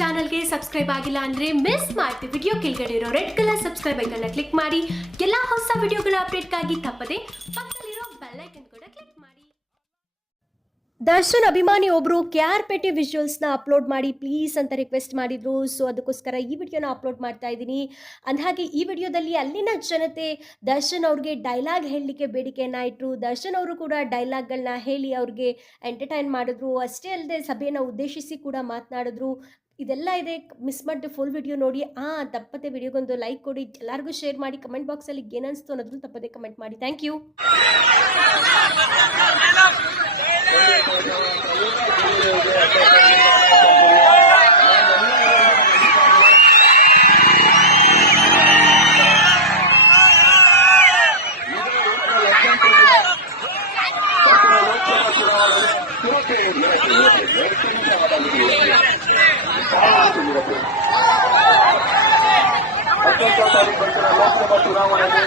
ಚಾನಲ್ಗೆ ಸಬ್ಸ್ಕ್ರೈಬ್ ಆಗಿಲ್ಲ ಅಂದ್ರೆ ಮಿಸ್ ಮಾಡ್ತೀವಿ. ವಿಡಿಯೋ ಕೆಳಗಡೆ ಇರೋ red colour subscribe icon click ಮಾಡಿ ಎಲ್ಲ ಹೊಸ ವಿಡಿಯೋಗಳ ಅಪ್ಡೇಟ್ಗಾಗಿ ತಪ್ಪದೆ ಪಕ್ಕದಲ್ಲಿರೋ ಬೆಲ್ ಐಕನ್ ಕೂಡ ಕ್ಲಿಕ್ ಮಾಡಿ. ದರ್ಶನ್ ಅಭಿಮಾನಿ ಒಬ್ರು KR-ಪೇಟೆ ವಿಜುವಲ್ಸ್ನ ಅಪ್ಲೋಡ್ ಮಾಡಿ ಪ್ಲೀಸ್ ಅಂತ ರಿಕ್ವೆಸ್ಟ್ ಮಾಡಿದ್ರು. ಸೊ ಅದಕ್ಕೋಸ್ಕರ ಈ ವಿಡಿಯೋನ ಅಪ್ಲೋಡ್ ಮಾಡ್ತಾ ಇದ್ದೀನಿ. ಅಂದಹಾಗೆ ಈ ವಿಡಿಯೋದಲ್ಲಿ ಅಲ್ಲಿನ ಜನತೆ ದರ್ಶನ್ ಅವ್ರಿಗೆ ಡೈಲಾಗ್ ಹೇಳಲಿಕ್ಕೆ ಬೇಡಿಕೆಯನ್ನು ಇಟ್ಟರು. ದರ್ಶನ್ ಅವರು ಕೂಡ ಡೈಲಾಗ್ಗಳನ್ನ ಹೇಳಿ ಅವ್ರಿಗೆ ಎಂಟರ್ಟೈನ್ ಮಾಡಿದ್ರು. ಅಷ್ಟೇ ಅಲ್ಲದೆ ಸಭೆಯನ್ನು ಉದ್ದೇಶಿಸಿ ಕೂಡ ಮಾತನಾಡಿದ್ರು. ಇದೆಲ್ಲ ಇದೆ, ಮಿಸ್ ಮಾಡಿದ್ರೆ ಫುಲ್ ವಿಡಿಯೋ ನೋಡಿ. ತಪ್ಪದೆ ವಿಡಿಯೋಗೊಂದು ಲೈಕ್ ಕೊಡಿ, ಎಲ್ಲರಿಗೂ ಶೇರ್ ಮಾಡಿ, ಕಮೆಂಟ್ ಬಾಕ್ಸಲ್ಲಿ ಏನನ್ನಿಸ್ತು ಅನ್ನೋದನ್ನು ತಪ್ಪದೆ ಕಮೆಂಟ್ ಮಾಡಿ. Thank you. ಲೋಕಸಭಾ ಚುನಾವಣೆಗೆ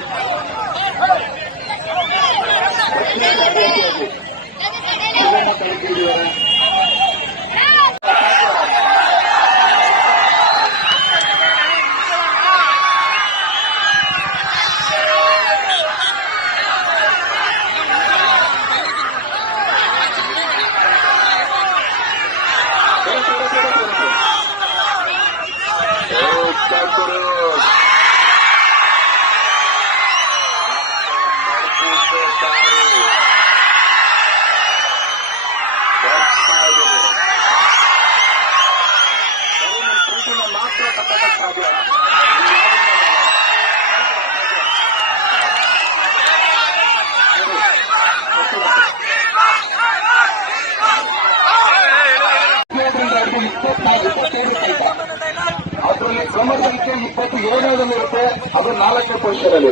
ಅದರಲ್ಲಿ ಕ್ರಮ ಸಂಖ್ಯೆ 27ಇರುತ್ತೆ. ಅದು 4ನೇ ಪೊಸಿಷನಲ್ಲಿ.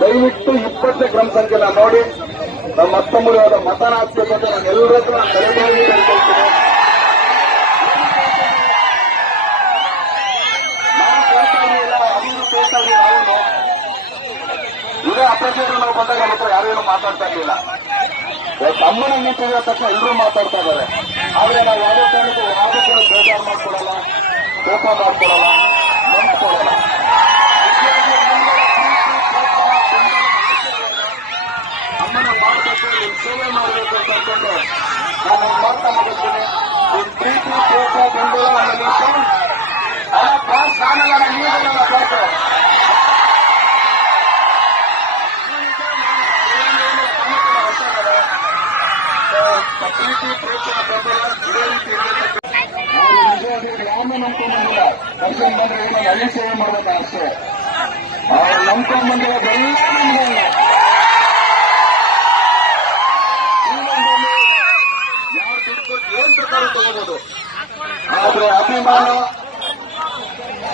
ದಯವಿಟ್ಟು 20ನೇ ಕ್ರಮ ಸಂಖ್ಯೆನ ನೋಡಿ ನಮ್ಮ ಮತ್ತೊಮ್ಮೆ ಮತನ ಹಾಕ್ಬೇಕು ಅಂತ ನಾನು ಎಲ್ಲರೂ ತಲೆಗಾಗಿ ಹೇಳ್ಕೊಳ್ತೀನಿ. ನಾವು ಕೇಳ್ತಾ ಇರಲಿಲ್ಲ, ಅವರು ಕೇಳ್ತಾ ಇರಲಿಲ್ಲ. ನಾವು ಇದೇ ಅಪೋಸಿಷನ್ ನಾವು ಬಂದಾಗ ಮಾತ್ರ ಯಾರೇನು ಮಾತಾಡ್ತಾ ಇರಲಿಲ್ಲ. ತಮ್ಮನ ನಿಂತಿರೋ ತಕ್ಷಣ ಎಲ್ಲರೂ ಮಾತಾಡ್ತಾ ಇದ್ದಾರೆ. ಆದ್ರೆ ನಾವು ಯಾವುದೇ ಕಾರಣಕ್ಕೂ ಯಾವುದೇ ಕೂಡ ಬೇಜಾರು ಮಾಡ್ಕೊಡಲ್ಲ, ಕೋಪ ಮಾಡ್ಕೊಡಲ್ಲ, ನೆನ್ಸ್ಕೊಡಲ್ಲ. ಅಮ್ಮನ ಮಾಡಬೇಕು, ನಿಮ್ಮ ಸೇವೆ ಮಾಡಬೇಕು ಅಂತ ಅನ್ಕೊಂಡು ನಾನು ಮಾತಾ ಮಾಡಿರ್ತೀನಿ. ನಿಮ್ಮ ಪ್ರೀತಿ, ಕೋಪ, ಬೆಂಬಲ ಕಾಣಲ್ಲ. ನೀವೆಲ್ಲ ಬರ್ತಾರೆ ಪ್ರೀತಿ, ಪ್ರೋತ್ಸಾಹ, ಬೆಂಬಲ ಇದೇ ರೀತಿ ಇರಬೇಕು. ನಾವು ನಿಜವಾಗಿ ಯಾರನ್ನ ನಂಬ್ಕೊಂಡ್ಬಂದಿಲ್ಲ. ದರ್ಶನ್ ಬಂದ್ರೆ ಈಗ ಹಳ್ಳಿ ಸೇವೆ ಮಾಡಬೇಕು ಅಷ್ಟೇ. ಅವ್ರು ನಂಬ್ಕೊಂಡ್ಬಂದಿರೋದು ಎಲ್ಲ ನಮ್ಗೆ. ಯಾವ ದುಡ್ಡು ಏನ್ ಪ್ರಕಾರ ತಗೋಬಹುದು, ಆದ್ರೆ ಅಭಿಮಾನ,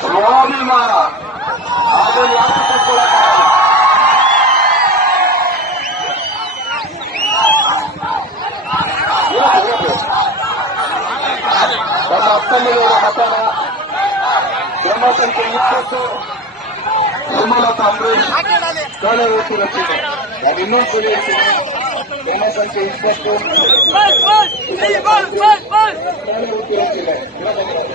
ಸ್ವಾಭಿಮಾನ ಅದನ್ನು ಯಾರು ತಗೊಳ್ಳಕ್ಕಾಗಲ್ಲ. ನಮ್ಮ ಅಪ್ಪನಿಗೆ ಮತನ ಕ್ರಮ ಸಂಖ್ಯೆ 20 ಸುಮಲತಾ ಅಂಬರೀಶ್ ಕಳೆ ಓದಿರುತ್ತೀನಿ. ನಾನು ಇನ್ನೊಂದು ಸುಳಿ ಹೇಳ್ತೀನಿ. ಕ್ರಮ ಸಂಖ್ಯೆ 20 ಕಳೆ ಓದಿರುತ್ತೀನಿ.